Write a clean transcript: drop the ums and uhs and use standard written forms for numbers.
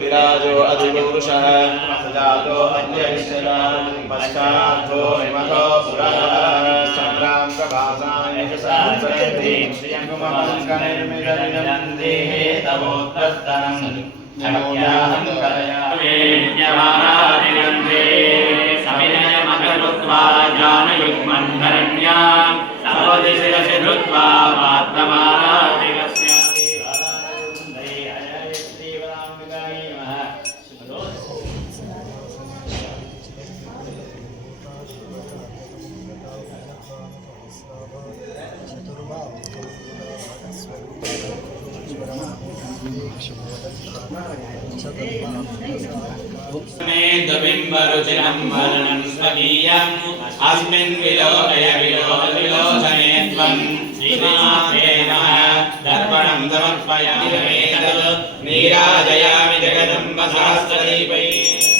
विराजो अधिपुरुषः सजातो अद्यैश्चरा पश्चातो हिमतो पुरः संग्रामप्रभासाय यशसास्वरन्तीं श्रियङ्गुमङ्गनिर्मितमिदं देहे तवोत्तरं नमोऽहं कलयामि यमानादिगन्धे सविनयमकरुत्वा जानयुग्मं धरण्यां सवदिशिरसि धृत्वा वात्तमानादिगस्य बिंबरुचिरं वर्णं स्वकीयम् अस्मिन् विलोकय विलोचने त्वं श्रीनाथे नमः दर्पणं समर्पयामि नीराजयामि जगदम्ब सहस्रदीपैः